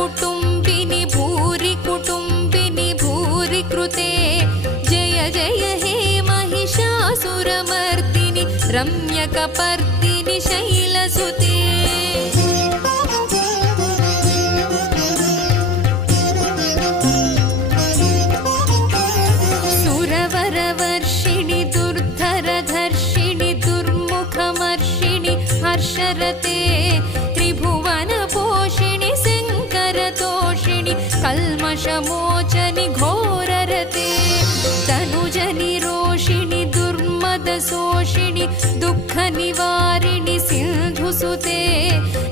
कुटुम्बिनि भूरि कुटुम्बिनि भूरि कृते जय जय हे महिषासुरमर्दिनि रम्यकपर्दिनि शैलसुते सुरवरवर्षिणि दुर्धरधर्षिणि दुर्मुखमर्षिणि हर्षरते त्रिभुवनपोषिणि शङ्करतोषिणि कल्मषमोचनि घोररते तनुजनि रोषिणि दुर्मदशोषिणि दुःखनिवारिणि सिन्धुसुते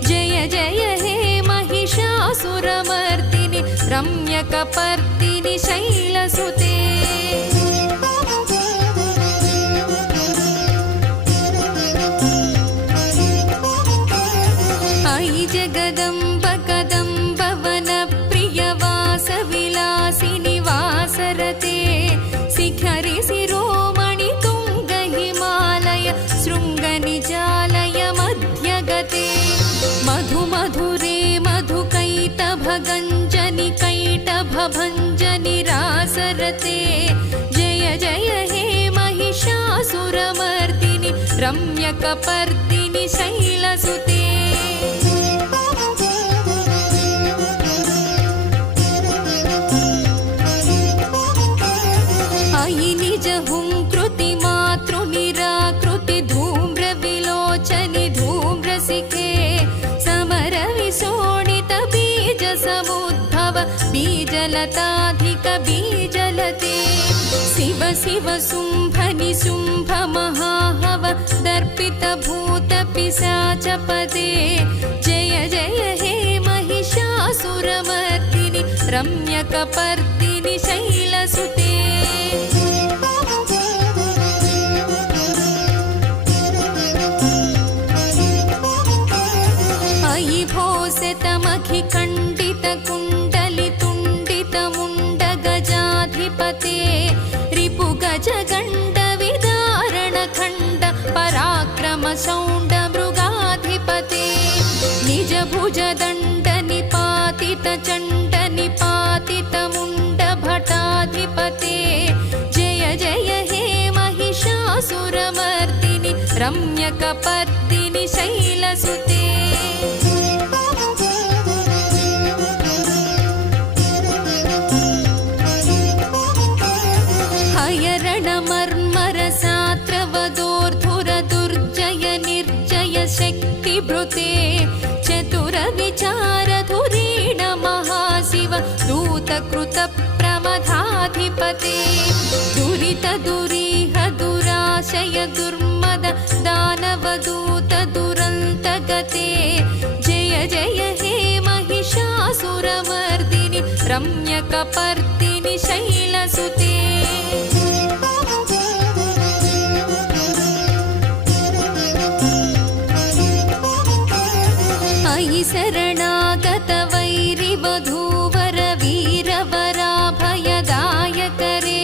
जय जय हे महिषासुरमर्दिनि रम्यकपर्दिनि शैलसुते अयि जगदम्ब कदम्ब वनप्रियवासविलासिनि वासरते शिखरि शिरोमणि तुङ्ग हिमालय शृङ्गनिजालय मध्यगते मधु मधुरे मधुकैटभगञ्जनि कैटभभञ्जनि रासरते जय जय हे महिषासुरमर्दिनि रम्यकपर्दिनि शैलसुते अयि निज हुंकृति मातृनिराकृति धूम्रविलोचनि धूम्रसिखे समरविशोणित बीज समुद्भव बीजलताधिक बीजलते शिव शिव शुम्भनि शुम्भ महाहव दर्पित भूत पिशाचपदे जय जय हे महिषासुरमर्दिनि रम्यकपर्दिनि शैलसुते अयि भोसितमखि खण्डित कुण्डलि तुण्डित मुण्ड गजाधिपते रिपु गज गण्ड विदारण खण्ड पराक्रम शौण्ड मृगाधिपते निज भुज दण्ड निपातित चण्ड निपातित मुण्ड भटाधिपते जय जय हे महिषासुरमर्दिनि रम्यकपर्दिनि शैलसुते हयरणमर्मरसात्रवदोर्धुर दुर्जय निर्जय शक्तिभृते चतुर विचारधुरीण महाशिव दूतकृत प्रमथाधिपते दुरित दुरीह दुराशय दुर्मद दानवदूत दुरन्तगते जय जय हे महिषासुरमर्दिनि रम्यकपर्दिनि शैलसुते अयि शरणागत वैरिवधूवर वीरवराभयदायकरे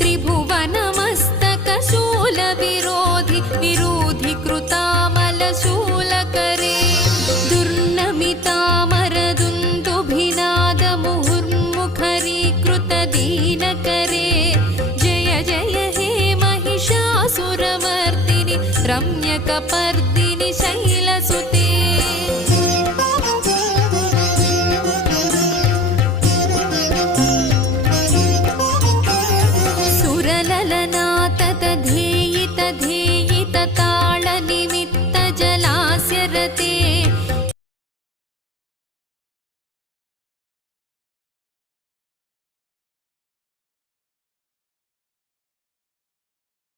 त्रिभुवनमस्तक शूलविरोधि विरोधि कृतामलशूलकरे दुर्नमितामरदुन्दुभिनाद मुहुर्मुखरीकृत दीनकरे जय जय हे महिषासुरमर्दिनि रम्यकपर्दिनि शैलसुते सुरललना